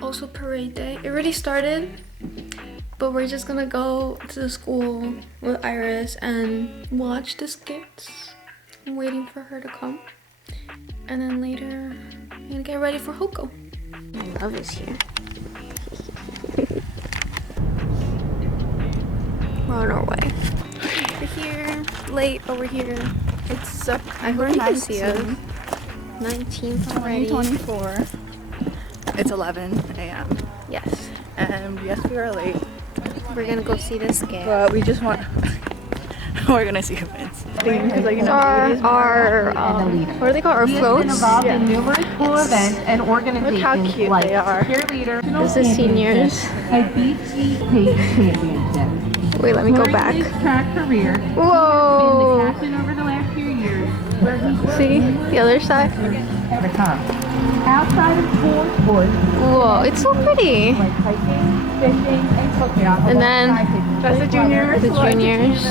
also parade day. It already started, but we're just gonna go to the school with Iris and watch the skits. I'm waiting for her to come. And then later, I'm gonna get ready for Hoko. My love is here. We're on our way. We're here, late, but we're here. It's so, I hope you can see us. 19th already. 2024. It's 11 a.m. Yes. And yes, we are late. We're gonna go see the skit. But we just want... we're gonna see who wins. These are our, what are they called? Our floats? Involved in numerous school events and organizations. Look how cute like they are. Cheerleader. This is seniors. A BC State Championship. Wait, let me go back. During his track career, Whoa! the captain over the last few years. See? The other side? Outside of school sports, Whoa, it's so pretty. like hiking, fishing, and cooking. And then That's the juniors. the juniors.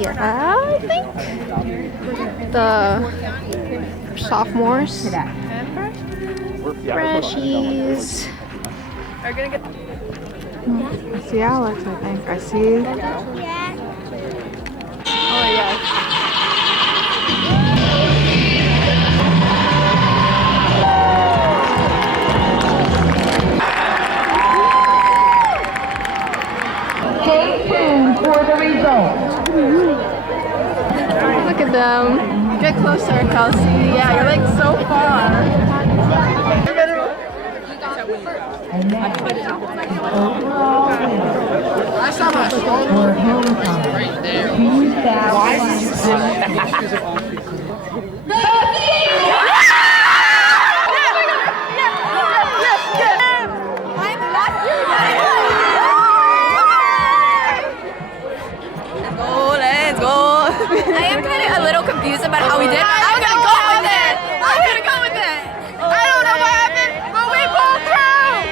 Yeah, I think. The sophomores. Freshies. Are gonna get... See Alex, I think. I see. Oh, yes. Stay tuned for the results. Look at them. Get closer, Kelsey. Yeah, you're like so far. And next, overall winner for homecoming, 2000. Let's go. I am kind of a little confused about how we did. I'm gonna go with it. I'm gonna go with it. I don't know what happened, but we pulled through.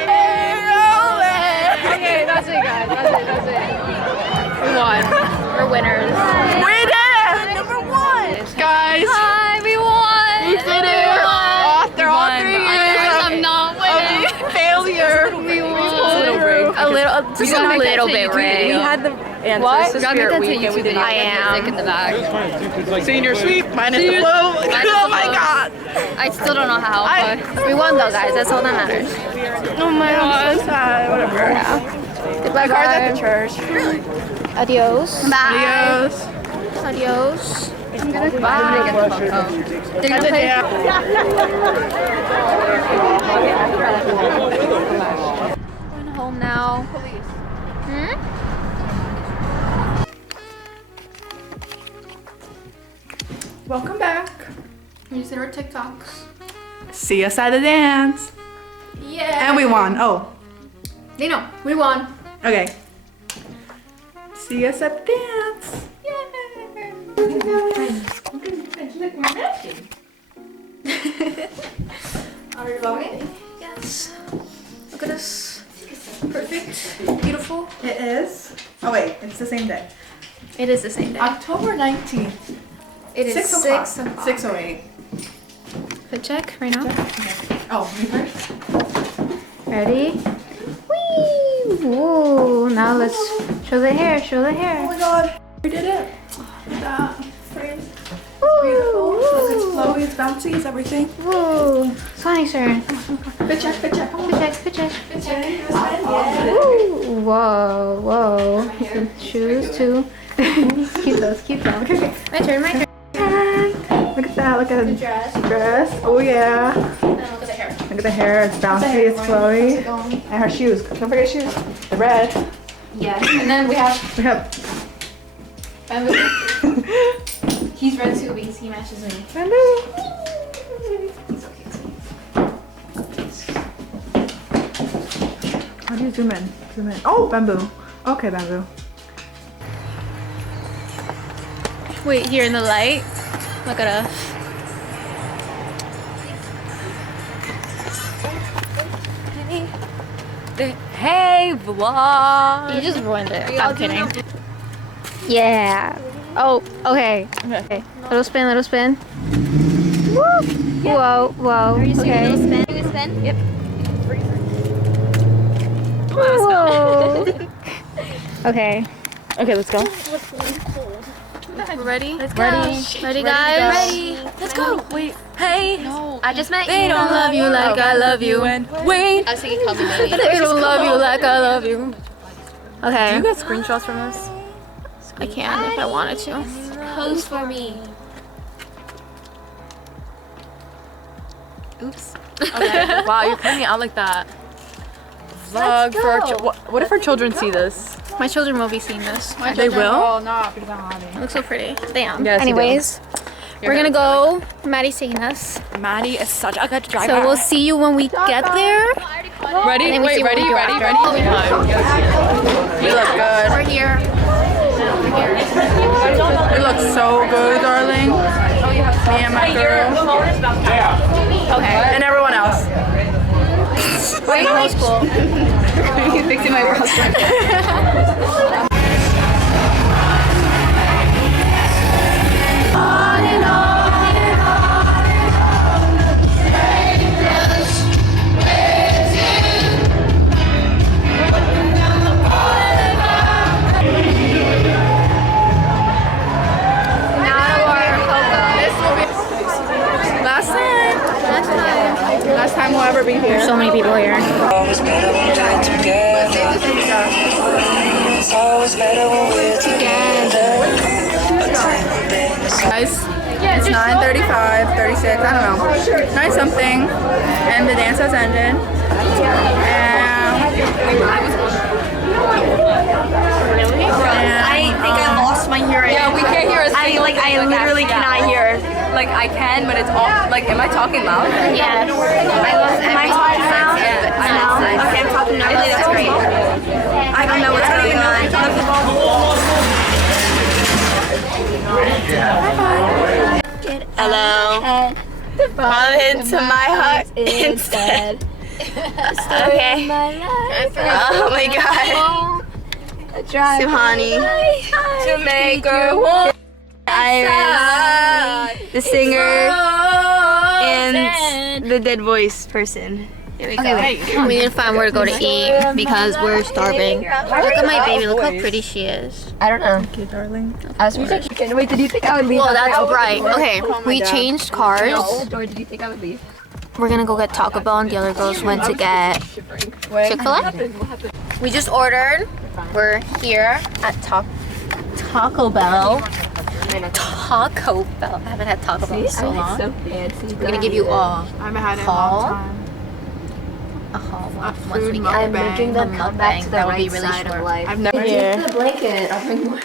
Okay, that's it, guys. That's it. We won. We're winners. We did it. Number one, guys. Hi, we won. We did it. After all 3 years I'm not winning. of failure, We won. a little, just a little bit, Ray. We had the answers. What? To Spirit Week, and we didn't. I am. In the back. Senior sweep minus the flow. Oh my God. I still don't know how, but we won though, guys. That's all that matters. Oh my God. So sad. Whatever. Goodbye, My car's at guys. the church. Really? Adios. Adios. Adios. Going home now. Welcome back. We just did our TikToks. See us at the dance. Yeah. And we won. Oh, They know. We won. okay. See us at the dance. Are you vlogging? Yes. Look at this. Perfect. Beautiful. It is. Oh wait, it's the same day. It is the same day. October 19th. It is 6 o'clock. 6 o'clock. 6:08. Fit check right now. Oh, me first? Ready? Whee! Whoa! Now let's show the hair. Show the Oh hair. my God. We did it. Look at that. Frame. Woo! Beautiful. Look, it's flowy, it's bouncy, it's everything. Woo! Sonic turn. Fit check, fit check. Come on. Fit check. Fit check. Fit check. Woo! Whoa! Whoa! Shoes too. Keep those. Keep those. Okay. My turn. My turn. Look at that. Look at the Dress. dress. Oh yeah. And look at the hair. Look at the hair. It's bouncy, it's flowy. And her shoes. Don't forget shoes. The red. Yes. And then we have We have Bamboo. He's red too because he matches me. bamboo. He's so cute. How do you zoom in? Zoom in. Oh, bamboo. Okay, bamboo. Wait, here in the light. Look at us. Hey, vlog. You just ruined it. I'm kidding. Yeah. Oh, okay. Okay. Little spin, little spin. Woo! Whoa, whoa. Okay. Yep. Whoa. Okay. Okay, let's go. We're ready? Let's go. Ready, guys? Ready. Let's go. Wait. Hey. I just met They you. don't love you like I love you. Wait. I was thinking call me maybe. They don't love you like I love you. Okay. You got screenshots from us? I can if I wanted to. Pose for me. Oops. Okay. Wow, you're putting me out like that. Vlog for our what if our children see this? My children will be seeing this. They will? It looks so pretty. Damn. Yes, Anyways, we're gonna go. Maddie's taking us. Maddie is such a good driver. So we'll see you when we get there. Ready? And then we see Wait, what ready? we do Ready? after. Ready? You look good. We're here. You look so good, darling. Me and my girl. Okay. And everyone else. Wait, no school. He's fixing my browser. Last time we'll ever be here. There's so many people here. Always better when we're together. It's always better when we're together. Guys, it's 9:35, 36, I don't know. 9 something, and the dance has ended. I think I lost my hearing. Yeah, we can't hear us. I literally cannot hear. Like I can, but it's all like. Am I talking loud? Yes. I lost my sound. Okay, I'm talking normally. That's great. I don't know what's going on. Hello. Fall into my heart instead. Okay. Oh my God. Suhani. To make her want. Iris. The singer. And the dead voice person. Here we go. We need to find where to go to eat because we're starving. Look at my baby. Look how pretty she is. I don't know. Okay, darling. Wait, did you think I would leave? Well, that's right. Okay, we changed cars. Or did you think I would leave? We're gonna go get Taco Bell, and the other girls went to get Chick-fil-A. We just ordered. We're here at Taco Bell. Taco Bell. I haven't had Taco Bell in so long. So fancy. We're gonna give you a I haven't had it in a haul. long time. A haul once food we get mukbang. I'm making them come back to the That would be right really side short. of life. I've never The blanket. I'll bring more.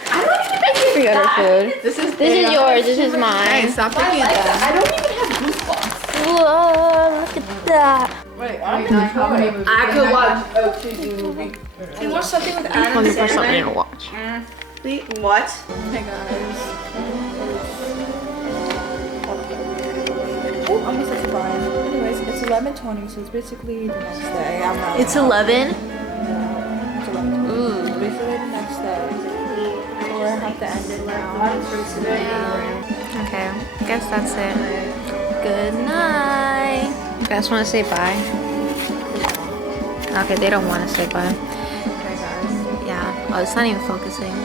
We got our food. This is yours. This is mine. Stop picking at them. I don't even have goosebumps. Whoa! Look at that. I could watch. You want something with Adam? Looking for something to watch. What? Hey guys. Oh, almost at 5. Anyways, it's 11:20, so it's basically the next day. I'm not. It's 11. It's 11:20. It's basically the next day. So we'll have to end it now. Okay, I guess that's it. Good night. You guys want to say bye? Okay, they don't want to say bye. Okay, guys. Yeah. Oh, it's not even focusing.